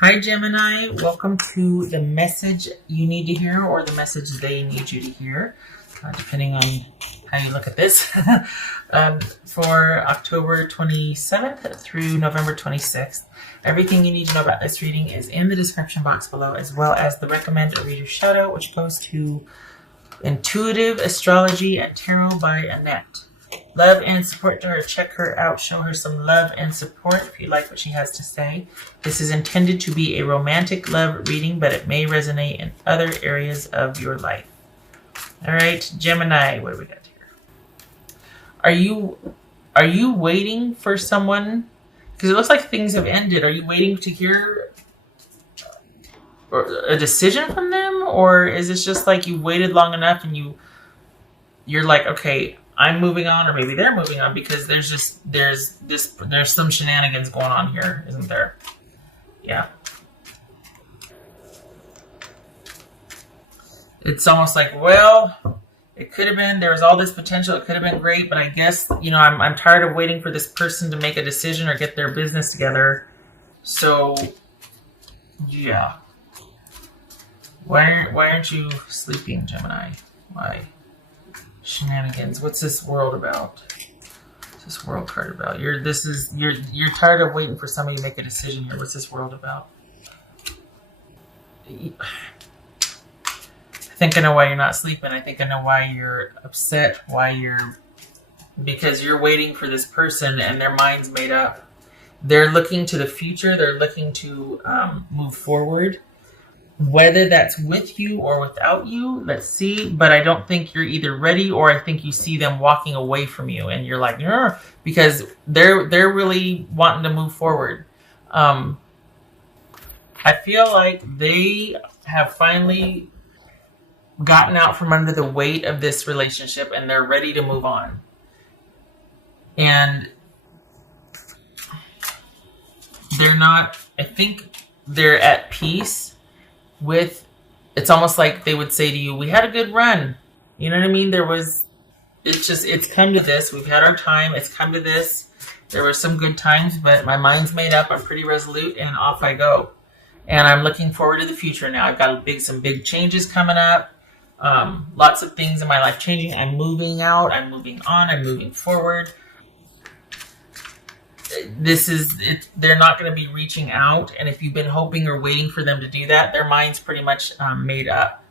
Hi, Gemini. Welcome to the message you need to hear or the message they need you to hear, depending on how you look at this, for October 27th through November 26th. Everything you need to know about this reading is in the description box below, as well as the recommended reader shout out, which goes to Intuitive Astrology and Tarot by Annette. Love and support to her. Check her out. Show her some love and support if you like what she has to say. This is intended to be a romantic love reading, but it may resonate in other areas of your life. All right, Gemini, what do we got here? Are you waiting for someone? Because it looks like things have ended. Are you waiting to hear a decision from them, or is this just like you waited long enough and you're like, okay, I'm moving on, or maybe they're moving on, because there's some shenanigans going on here, isn't there? Yeah. It's almost like, well, it could have been, there was all this potential, it could have been great, but I guess, I'm tired of waiting for this person to make a decision or get their business together. So, yeah. Why aren't you sleeping, Gemini? Why? Shenanigans. What's this world about? What's this world card about? You're tired of waiting for somebody to make a decision here. What's this world about? I think I know why you're not sleeping. I think I know why you're upset. Because you're waiting for this person and their mind's made up. They're looking to the future. They're looking to move forward. Whether that's with you or without you, let's see. But I don't think you're either ready, or I think you see them walking away from you, and you're like, "Arr," because they're really wanting to move forward. I feel like they have finally gotten out from under the weight of this relationship, and they're ready to move on. And they're not. I think they're at peace with, it's almost like they would say to you, we had a good run. You know what I mean? It's come to this. We've had our time. It's come to this. There were some good times, but my mind's made up. I'm pretty resolute, and off I go. And I'm looking forward to the future now. I've got some big changes coming up. Lots of things in my life changing. I'm moving out. I'm moving on. I'm moving forward. They're not going to be reaching out, and if you've been hoping or waiting for them to do that, their mind's pretty much made up,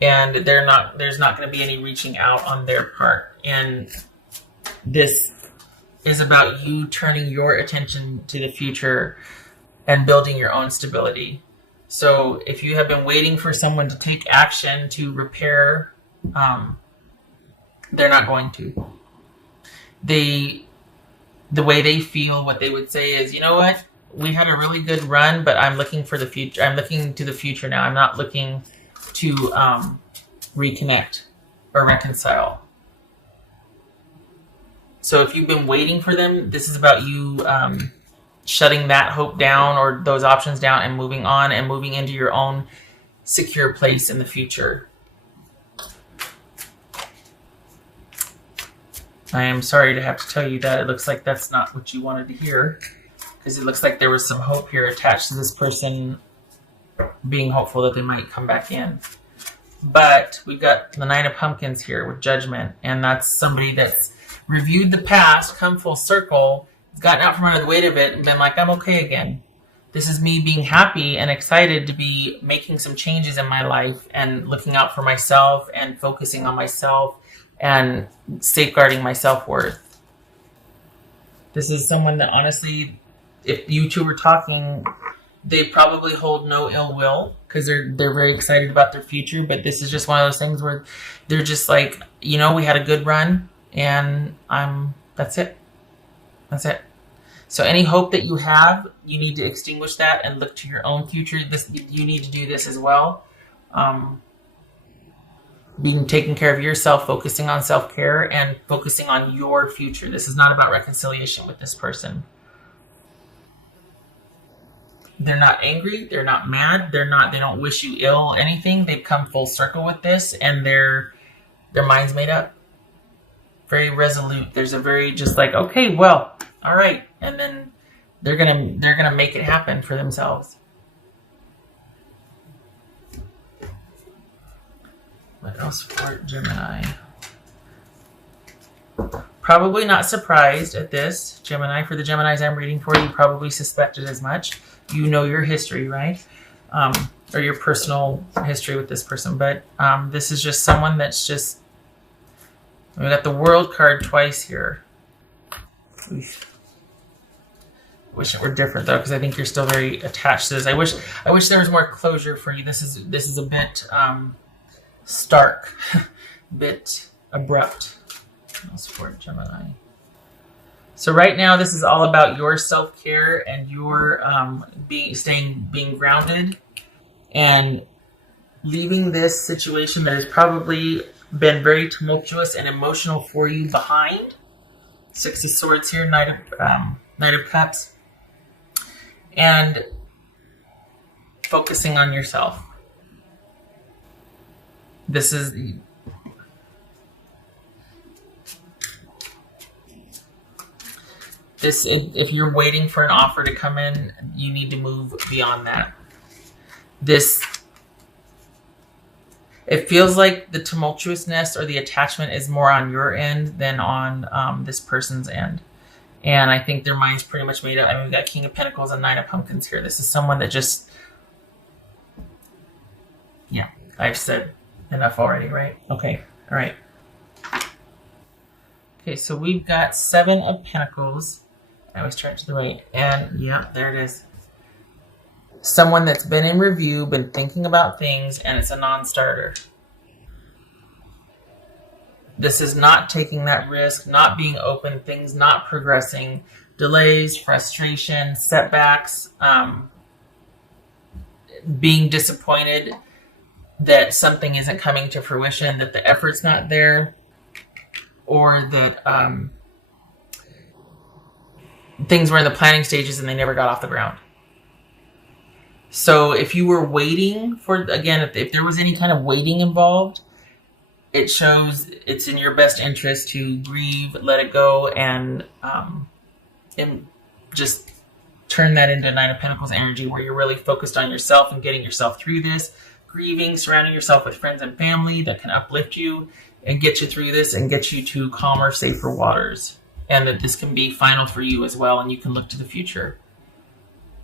and there's not going to be any reaching out on their part. And this is about you turning your attention to the future and building your own stability. So if you have been waiting for someone to take action to repair, they're not going to. The way they feel, what they would say is, you know what? We had a really good run, but I'm looking for the future. I'm looking to the future now. I'm not looking to reconnect or reconcile. So if you've been waiting for them, this is about you shutting that hope down or those options down and moving on and moving into your own secure place in the future. I am sorry to have to tell you that. It looks like that's not what you wanted to hear, because it looks like there was some hope here attached to this person being hopeful that they might come back in. But we've got the Nine of Pumpkins here with Judgment, and that's somebody that's reviewed the past, come full circle, gotten out from under the weight of it, and been like, I'm okay again. This is me being happy and excited to be making some changes in my life and looking out for myself and focusing on myself and safeguarding my self-worth. This is someone that, honestly, if you two were talking, they probably hold no ill will, because they're very excited about their future. But this is just one of those things where they're just like, we had a good run, and that's it. That's it. So any hope that you have, you need to extinguish that and look to your own future. You need to do this as well. Taking care of yourself, focusing on self-care, and focusing on your future. This is not about reconciliation with this person. They're not angry. They're not mad. They don't wish you ill anything. They've come full circle with this, and their mind's made up. Very resolute. There's a very just like, okay, well, all right. And then They're gonna make it happen for themselves. What else for Gemini? Probably not surprised at this, Gemini. For the Geminis I'm reading for, you probably suspected as much. You know your history, right? Or your personal history with this person. But this is just someone that's just... We got the World card twice here. Wish it were different though, because I think you're still very attached to this. I wish there was more closure for you. This is a bit stark, bit abrupt. That's for Gemini. So right now, this is all about your self-care and your being grounded and leaving this situation that has probably been very tumultuous and emotional for you behind. Six of Swords here, Knight of Cups, and focusing on yourself. This is... if you're waiting for an offer to come in, you need to move beyond that. It feels like the tumultuousness or the attachment is more on your end than on this person's end. And I think their mind's pretty much made up. I mean, we've got King of Pentacles and Nine of Pumpkins here. This is someone that just... Yeah, I've said enough already, right? Okay, all right. Okay, so we've got Seven of Pentacles. I always turn to the right. And yeah, there it is. Someone that's been in review, been thinking about things, and it's a non-starter. This is not taking that risk, not being open, things not progressing, delays, frustration, setbacks, being disappointed that something isn't coming to fruition, that the effort's not there, or that things were in the planning stages and they never got off the ground. So if you were waiting for, again, if there was any kind of waiting involved, it shows it's in your best interest to grieve, let it go, and just turn that into Nine of Pentacles energy where you're really focused on yourself and getting yourself through this, grieving, surrounding yourself with friends and family that can uplift you and get you through this and get you to calmer, safer waters. And that this can be final for you as well, and you can look to the future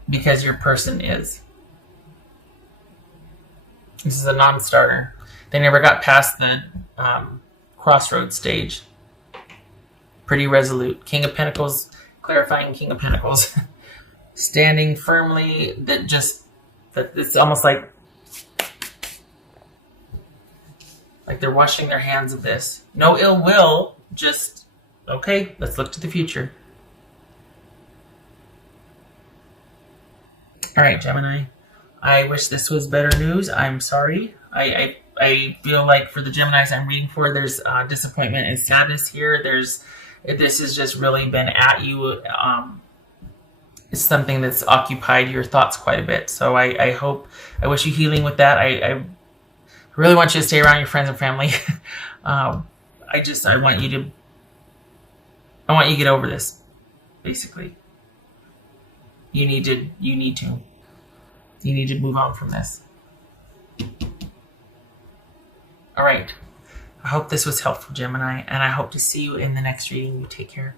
because your person is. This is a non-starter. They never got past the crossroads stage. Pretty resolute. King of Pentacles, clarifying King of Pentacles. Standing firmly, that it's almost like they're washing their hands of this. No ill will, just, okay, let's look to the future. All right, Gemini. I wish this was better news. I'm sorry. I feel like for the Geminis I'm reading for, there's disappointment and sadness here. This has just really been at you. It's something that's occupied your thoughts quite a bit. So I wish you healing with that. I really want you to stay around your friends and family. I want you to get over this, basically. You need to move on from this. All right. I hope this was helpful, Gemini, and I hope to see you in the next reading. You take care.